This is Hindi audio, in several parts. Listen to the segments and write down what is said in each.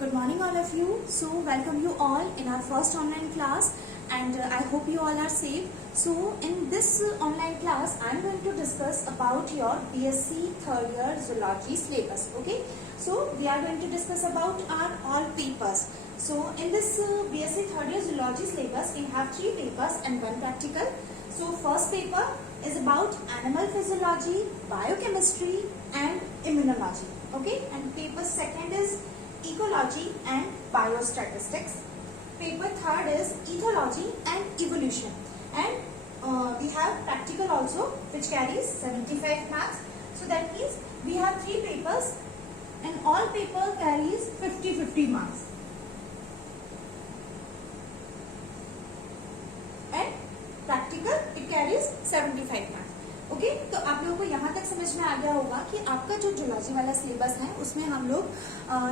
Good morning all of you. So welcome you all in our first online class and I hope you all are safe. So in this online class I am going to discuss about your BSc third year zoology syllabus. Okay. So we are going to discuss about our all papers. So in this BSc third year zoology syllabus we have 3 papers and 1 practical. So first paper is about animal physiology, biochemistry and immunology. Okay. And paper second is ecology and biostatistics. Paper third is ethology and evolution. And we have practical also which carries 75 marks. So that means we have 3 papers and all paper carries 50-50 marks. And practical it carries 75 marks. Okay तो आप लोगों को यहाँ तक समझ में आ गया होगा कि आपका जो जूलॉजी वाला सिलेबस है उसमें हम लोग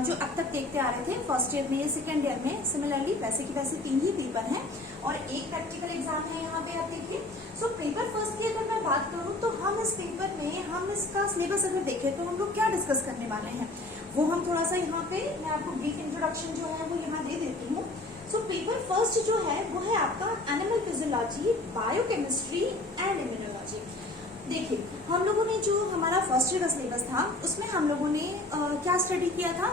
जो अब तक देखते आ रहे थे फर्स्ट ईयर में सेकेंड ईयर में सिमिलरली वैसे की वैसे 3 ही पेपर हैं और एक प्रैक्टिकल एग्जाम है यहाँ पे आप देखिए। सो पेपर फर्स्ट की अगर मैं बात करूँ तो हम इस पेपर में हम इसका सिलेबस अगर देखें तो हम लोग क्या डिस्कस करने वाले हैं वो हम थोड़ा सा यहाँ पे मैं आपको ब्रीफ इंट्रोडक्शन जो है वो यहाँ दे देती हूँ। सो पेपर फर्स्ट जो है वो है आपका animal physiology, biochemistry and immunology. देखिए हम लोगों ने जो हमारा फर्स्ट ईयर का सिलेबस था उसमें हम लोगों ने क्या स्टडी किया था,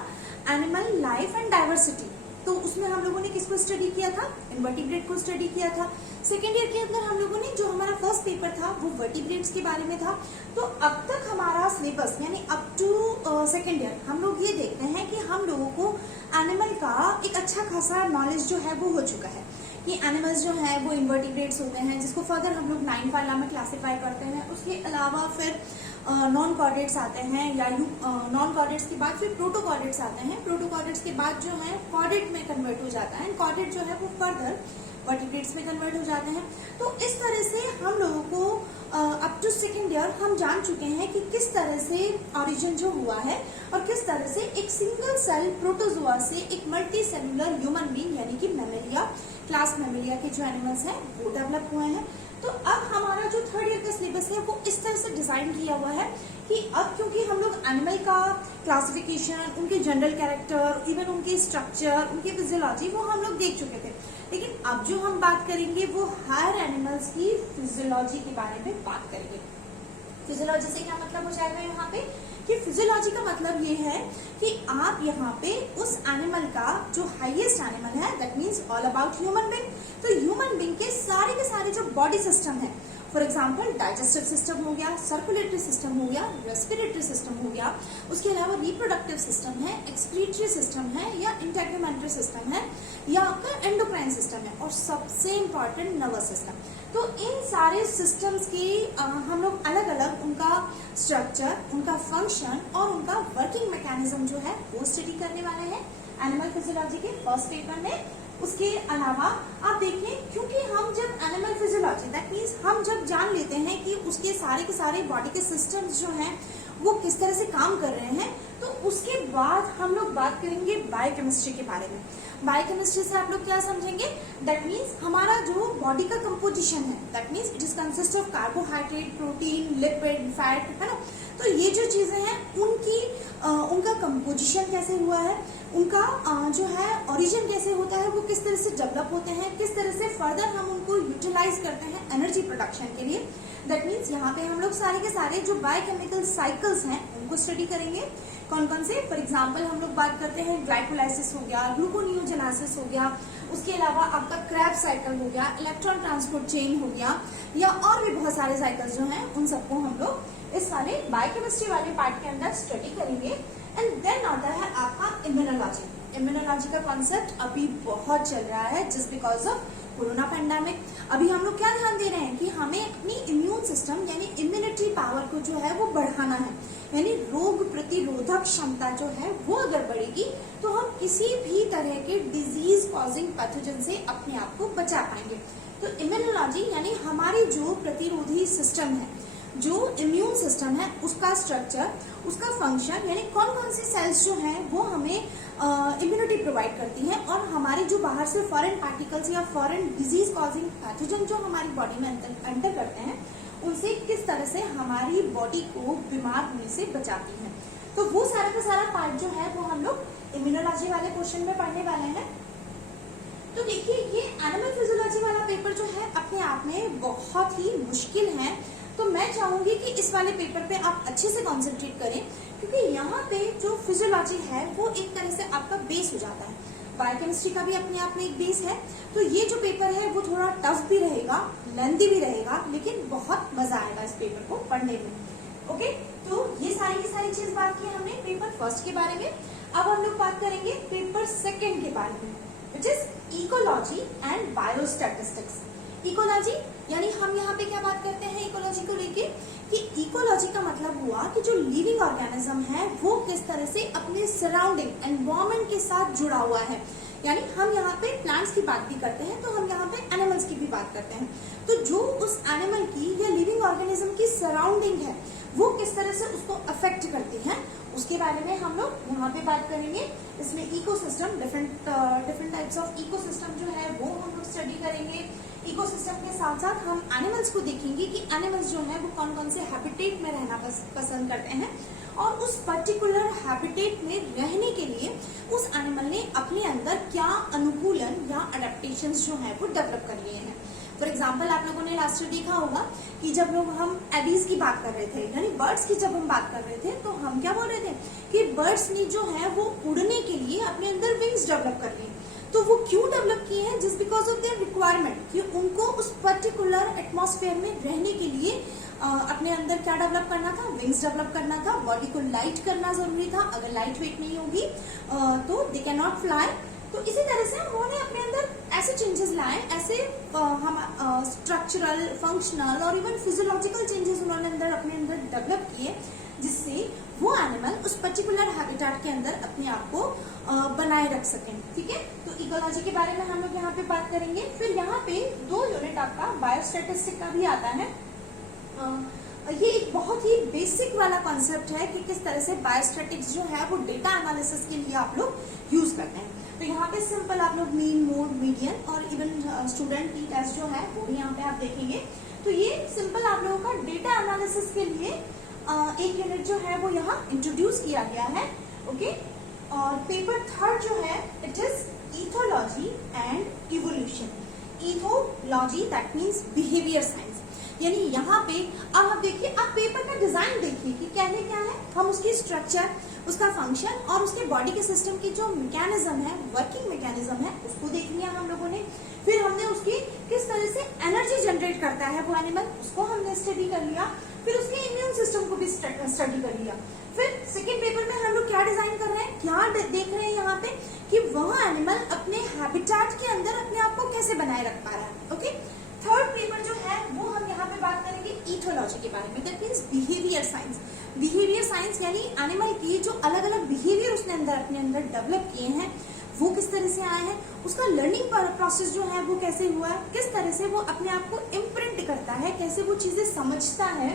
एनिमल लाइफ एंड डाइवर्सिटी। तो उसमें हम लोगों ने किसको स्टडी किया था, इनवर्टिब्रेट को स्टडी किया था। सेकेंड ईयर के अंदर हम लोगों ने जो हमारा फर्स्ट पेपर था वो वर्टिब्रेट्स के बारे में था। तो अब तक हमारा सिलेबस यानी अप टू सेकेंड ईयर हम लोग ये देखते हैं कि हम लोगों को एनिमल का एक अच्छा खासा नॉलेज जो है वो हो चुका है कि एनिमल्स जो है वो इन्वर्टिब्रेट्स होते हैं जिसको फर्दर हम लोग 9 फाइला में क्लासिफाई करते हैं। उसके अलावा फिर नॉन कॉर्डेट्स आते हैं या नॉन कॉर्डेट्स के बाद फिर प्रोटोकॉर्डेट्स आते हैं। प्रोटोकॉर्डेट्स के बाद जो है कॉर्डेट में कन्वर्ट हो जाता है, कॉर्डेट जो है वो फर्दर वर्टिब्रेट्स में कन्वर्ट हो जाते हैं। तो इस तरह से हम लोगों को अप टू सेकेंड ईयर हम जान चुके हैं कि किस तरह से ओरिजिन जो हुआ है और किस तरह से एक सिंगल सेल प्रोटोजोआ से एक मल्टी सेलुलर ह्यूमन बीइंग यानी कि मैमेलिया क्लास मैमेलिया के जो एनिमल्स हैं वो डेवलप हुए हैं। तो अब हमारा जो थर्ड ईयर का सिलेबस है वो इस तरह से डिजाइन किया हुआ है कि अब क्योंकि हम लोग एनिमल का क्लासिफिकेशन, उनके जनरल कैरेक्टर, इवन उनके स्ट्रक्चर, उनकी फिजियोलॉजी वो हम लोग देख चुके थे, लेकिन अब जो हम बात करेंगे वो हायर एनिमल्स की फिजियोलॉजी के बारे में बात करेंगे। फिजियोलॉजी से क्या मतलब हो जाएगा यहाँ पे कि फिजियोलॉजी का मतलब ये है कि आप यहाँ पे उस एनिमल का जो हाईएस्ट एनिमल है that means all about human being, तो ह्यूमन बीइंग के सारे जो बॉडी सिस्टम है, फॉर एग्जाम्पल डाइजेस्टिव सिस्टम हो गया, सर्कुलेटरी सिस्टम हो गया, रेस्पिरेटरी सिस्टम हो गया, उसके अलावा रिप्रोडक्टिव सिस्टम है, एक्सक्रीटरी सिस्टम है या इंटेग्युमेंटरी सिस्टम है या आपका एंडोक्राइन सिस्टम है और सबसे इम्पॉर्टेंट नर्वस सिस्टम। तो इन सारे सिस्टम्स की हम लोग अलग अलग उनका स्ट्रक्चर, उनका फंक्शन और उनका वर्किंग मैकेनिज्म जो है वो स्टडी करने वाले हैं एनिमल फिजियोलॉजी के फर्स्ट पेपर में। उसके अलावा आप देखिए क्योंकि हम जब एनिमल फिजियोलॉजी दैट मीन्स हम जब जान लेते हैं कि उसके सारे के सारे बॉडी के सिस्टम्स जो हैं वो किस तरह से काम कर रहे हैं, तो उसके बाद हम लोग बात करेंगे बायोकेमिस्ट्री के बारे में। बायोकेमिस्ट्री से आप लोग क्या समझेंगे, दैट मीन्स हमारा जो बॉडी का कंपोजिशन है that means it is consist of carbohydrate, protein, lipid, fat, है ना। तो ये जो चीजें हैं उनका कंपोजिशन कैसे हुआ है, उनका जो है ओरिजिन कैसे होता है, वो किस तरह से डेवलप होते हैं, किस तरह से फर्दर हम उनको यूटिलाइज करते हैं एनर्जी प्रोडक्शन के लिए। दैट मीन्स यहाँ पे हम लोग सारे के सारे जो बायोकेमिकल साइकिल्स हैं उनको स्टडी करेंगे। कौन कौन से, फॉर एग्जाम्पल हम लोग बात करते हैं ग्लाइकोलाइसिस हो गया, ग्लूकोनियोजेनेसिस हो गया, उसके अलावा आपका क्रैब साइकिल हो गया, इलेक्ट्रॉन ट्रांसपोर्ट चेन हो गया या और भी बहुत सारे साइकिल्स जो हैं उन सबको हम लोग इस वाले बायोकेमिस्ट्री वाले पार्ट के अंदर स्टडी करेंगे। एंड देन आता है आपका इम्यूनोलॉजी। इम्यूनोलॉजी का कॉन्सेप्ट अभी बहुत चल रहा है just because of corona pandemic. अभी हम लोग क्या ध्यान दे रहे हैं कि हमें अपनी इम्यून सिस्टम यानी इम्यूनिटी पावर को जो है वो बढ़ाना है, यानी रोग प्रतिरोधक क्षमता जो है वो अगर बढ़ेगी तो हम किसी भी तरह के डिजीज कॉजिंग पैथोजन से अपने आप को बचा पाएंगे। तो इम्यूनोलॉजी यानी हमारी जो प्रतिरोधी सिस्टम है, जो इम्यून सिस्टम है, उसका स्ट्रक्चर, उसका फंक्शन यानी कौन कौन सी सेल्स जो हैं वो हमें इम्यूनिटी प्रोवाइड करती हैं और हमारी जो बाहर से फॉरेन पार्टिकल्स या फॉरेन डिजीज कॉजिंग पैथोजन जो हमारी बॉडी में एंटर करते हैं उनसे किस तरह से हमारी बॉडी को बीमार होने से बचाती हैं। तो वो सारा का सारा पार्ट जो है वो हम लोग इम्यूनोलॉजी वाले क्वेश्चन में पढ़ने वाले हैं। तो देखिए ये एनिमल फिजियोलॉजी वाला पेपर जो है अपने आप में बहुत ही मुश्किल है, तो मैं चाहूंगी कि इस वाले पेपर पे आप अच्छे से कॉन्सेंट्रेट करें, क्योंकि यहाँ पे जो फिजियोलॉजी है वो एक तरह से आपका बेस हो जाता है। बायोकेमिस्ट्री का भी अपने आप में एक बेस है, तो ये जो पेपर है वो थोड़ा टफ भी रहेगा, लेंथी भी रहेगा, लेकिन बहुत मजा आएगा इस पेपर को पढ़ने में। ओके, तो ये सारी की सारी चीज बात की हमने पेपर फर्स्ट के बारे में। अब हम लोग बात करेंगे पेपर सेकेंड के बारे में, which is ecology and biostatistics. Ecology यानी हम यहाँ पे क्या बात करते हैं इकोलॉजी को लेके, कि इकोलॉजी का मतलब हुआ कि जो लिविंग ऑर्गेनिज्म है वो किस तरह से अपने सराउंडिंग एनवायरमेंट के साथ जुड़ा हुआ है। यानी हम यहाँ पे प्लांट्स की बात भी करते हैं, तो हम यहाँ पे एनिमल्स की भी बात करते हैं। तो जो उस एनिमल की या लिविंग ऑर्गेनिज्म की सराउंडिंग है वो किस तरह से उसको अफेक्ट करती है, उसके बारे में हम लोग यहाँ पे बात करेंगे। इसमें ecosystem, different types of ecosystem जो है वो हम लोग स्टडी करेंगे। इकोसिस्टम के साथ साथ हम एनिमल्स को देखेंगे कि एनिमल्स जो है वो कौन कौन से हैबिटेट में रहना पसंद करते हैं, और उस पर्टिकुलर हैबिटेट में रहने के लिए उस एनिमल ने अपने अंदर क्या अनुकूलन या अडेप्टेशंस जो है वो डेवलप कर लिए हैं। फॉर एग्जाम्पल आप लोगों ने लास्ट ईयर देखा होगा कि जब लोग हम एबीज की बात कर रहे थे, यानी बर्ड्स की जब हम बात कर रहे थे, तो हम क्या बोल रहे थे कि बर्ड्स ने जो है वो उड़ने के लिए अपने अंदर विंग्स डेवलप कर लिए। तो वो क्यों डेवलप किए हैं? Just because of their requirement, कि उनको उस पर्टिकुलर एटमॉस्फेयर में रहने के लिए अपने अंदर क्या डेवलप करना था, विंग्स डेवलप करना था, बॉडी को लाइट करना जरूरी था। अगर लाइट वेट नहीं होगी तो दे कैन नॉट फ्लाई। तो इसी तरह से उन्होंने अपने अंदर ऐसे चेंजेस लाए, ऐसे हम स्ट्रक्चरल, फंक्शनल और इवन फिजियोलॉजिकल चेंजेस उन्होंने अपने अंदर डेवलप किए, जिससे वो एनिमल उस पर्टिकुलर हैबिटेट के अंदर अपने आप को बनाए रख सकें। ठीक है, तो इकोलॉजी के बारे में हम लोग यहाँ पे बात करेंगे। फिर यहाँ पे 2 यूनिट आपका बायोस्टैटिस्टिक्स का भी आता है। ये एक बहुत ही बेसिक वाला कॉन्सेप्ट है कि किस तरह से बायोस्टैटिक्स जो है वो डेटा एनालिसिस के लिए आप लोग यूज करते हैं। तो यहाँ पे सिंपल आप लोग मीन, मोड, मीडियन और इवन स्टूडेंट की टेस्ट जो है वो भी यहाँ पे आप देखेंगे। तो ये सिंपल आप लोगों का डेटा एनालिसिस के लिए एक यूनिट जो है वो यहाँ इंट्रोड्यूस किया गया है। ओके, और पेपर थर्ड जो है it is ethology and evolution. Ethology that means behaviour science. यानी यहाँ पे अब आप देखिए, आप पेपर का डिजाइन देखिए कि कहने क्या है, हम उसकी स्ट्रक्चर, उसका फंक्शन और उसके बॉडी के सिस्टम की जो मैकेनिज्म है, वर्किंग मैकेनिज्म है, उसको देख लिया हम लोगों ने। फिर हमने उसकी किस तरह से एनर्जी जनरेट करता है वो एनिमल, उसको हमने स्टडी कर लिया। फिर उसके इम्यून सिस्टम को भी स्टडी कर लिया। फिर सेकेंड पेपर में हम लोग क्या डिजाइन कर रहे हैं, क्या देख रहे हैं यहाँ पे कि वह एनिमल अपने हैबिटेट के अंदर अपने आप को कैसे बनाए रख पा रहा है। ओके, थर्ड पेपर जो है वो हम यहाँ पे बात करेंगे इथोलॉजी के बारे में, that means behaviour science. Behaviour science यानी एनिमल की जो अलग अलग बिहेवियर उसने अपने अंदर डेवलप किए हैं वो किस तरह से आए हैं, उसका लर्निंग प्रोसेस जो है वो कैसे हुआ है, किस तरह से वो अपने आप को इम्प्रिंट करता है, कैसे वो चीजें समझता है,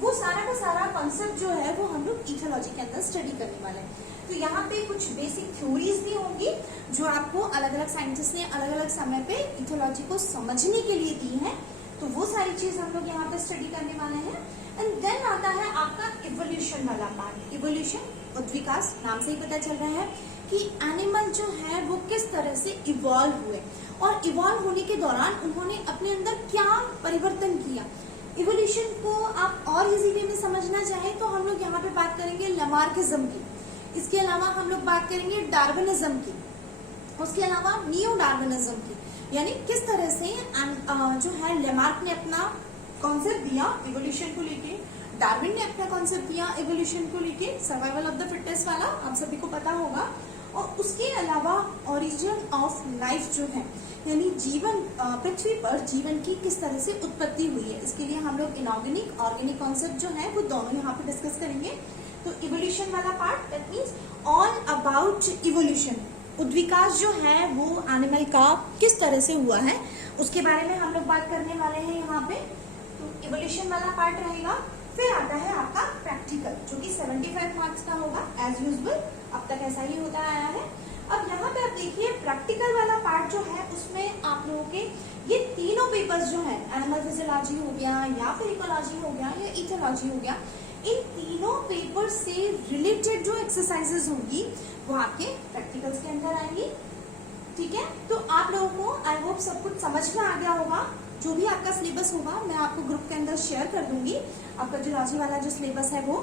वो सारा का सारा कॉन्सेप्ट जो है वो हम लोग इथोलॉजी के अंदर स्टडी करने वाले हैं। तो यहाँ पे कुछ बेसिक थ्योरीज भी होंगी जो आपको अलग अलग साइंटिस्ट ने अलग अलग समय पे इथोलॉजी को समझने के लिए दी है। तो वो सारी चीज हम लोग यहाँ पे स्टडी करने वाले हैं। एंड देन आता है आपका इवोल्यूशन वाला पार्ट। इवोल्यूशन, उद्विकास, नाम से ही पता चल रहा है कि एनिमल जो है वो किस तरह से इवॉल्व हुए, और इवॉल्व होने के दौरान उन्होंने अपने अंदर क्या परिवर्तन किया। इवोल्यूशन को आप और इजी वे में समझना चाहें तो हम लोग यहाँ पे बात करेंगे लमार्किज्म की, इसके अलावा हम लोग बात करेंगे डार्विनिज्म की, उसके अलावा नियो डार्विनिज्म की, यानी किस तरह से जो है लेमार्क ने अपना कॉन्सेप्ट दिया इवोल्यूशन को लेके, डार्विन ने अपना कॉन्सेप्ट दिया इवोल्यूशन को लेके, सर्वाइवल ऑफ द फिटेस्ट वाला आप सभी को पता होगा। और उसके अलावा ओरिजिन ऑफ लाइफ जो है, यानी जीवन, पृथ्वी पर जीवन की किस तरह से उत्पत्ति हुई है, इसके लिए हम लोग इनऑर्गेनिक, ऑर्गेनिक कॉन्सेप्ट जो है वो दोनों यहाँ पे डिस्कस करेंगे। तो इवोल्यूशन वाला part that means all about evolution, उद्विकास जो है वो एनिमल का किस तरह से हुआ है उसके बारे में हम लोग बात करने वाले हैं यहाँ पे। तो इवोल्यूशन वाला पार्ट रहेगा। फिर आता है आपका प्रैक्टिकल, जो कि 75 मार्क्स का होगा एज यूजुअल, अब तक ऐसा ही होता आया है। अब यहाँ पे आप देखिए प्रैक्टिकल वाला पार्ट जो है उसमें आप लोगों के ये तीनों पेपर्स जो है, एनिमल फिजियोलॉजी हो गया या फिर इकोलॉजी हो गया या इथोलॉजी हो गया, इन तीनों पेपर से रिलेटेड एक्सरसाइजेज होंगी वो आपके प्रैक्टिकल्स के अंदर आएंगी। ठीक है, तो आप लोगों को आई होप सब कुछ समझ में आ गया होगा। जो भी आपका सिलेबस होगा मैं आपको ग्रुप के अंदर शेयर कर दूंगी, आपका जुलॉजी वाला जो सिलेबस है वो।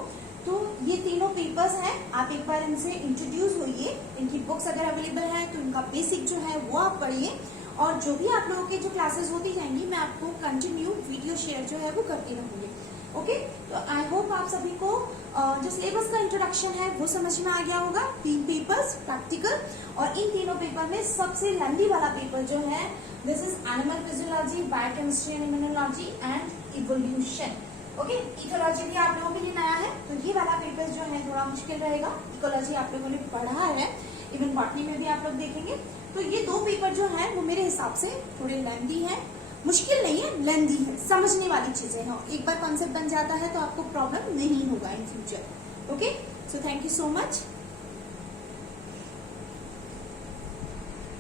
तो ये तीनों पेपर्स हैं, आप एक बार इनसे इंट्रोड्यूस होइए, इनकी बुक्स अगर अवेलेबल है तो इनका बेसिक जो है वो आप पढ़िए, और जो भी आप लोगों की जो क्लासेस होती जाएंगी मैं आपको कंटिन्यू वीडियो शेयर जो है वो करती रहूंगी। ओके, तो आई होप आप सभी को जो सिलेबस का इंट्रोडक्शन है वो समझ में आ गया होगा। 3 पेपर्स प्रैक्टिकल, और इन तीनों पेपर में सबसे लेंथी वाला पेपर जो है this is animal physiology, biochemistry and immunology and evolution. Okay, ecology भी आप लोगों के लिए नया है, तो ये वाला पेपर जो है थोड़ा मुश्किल रहेगा। इकोलॉजी आप लोगों ने पढ़ा है, इवन बॉटनी में भी आप लोग देखेंगे। तो ये 2 पेपर जो है वो मेरे हिसाब से थोड़े लेंथी है, मुश्किल नहीं है, लेंथी है, समझने वाली चीजें हैं। एक बार कॉन्सेप्ट बन जाता है तो आपको प्रॉब्लम नहीं होगा in future. Okay, so thank you so much.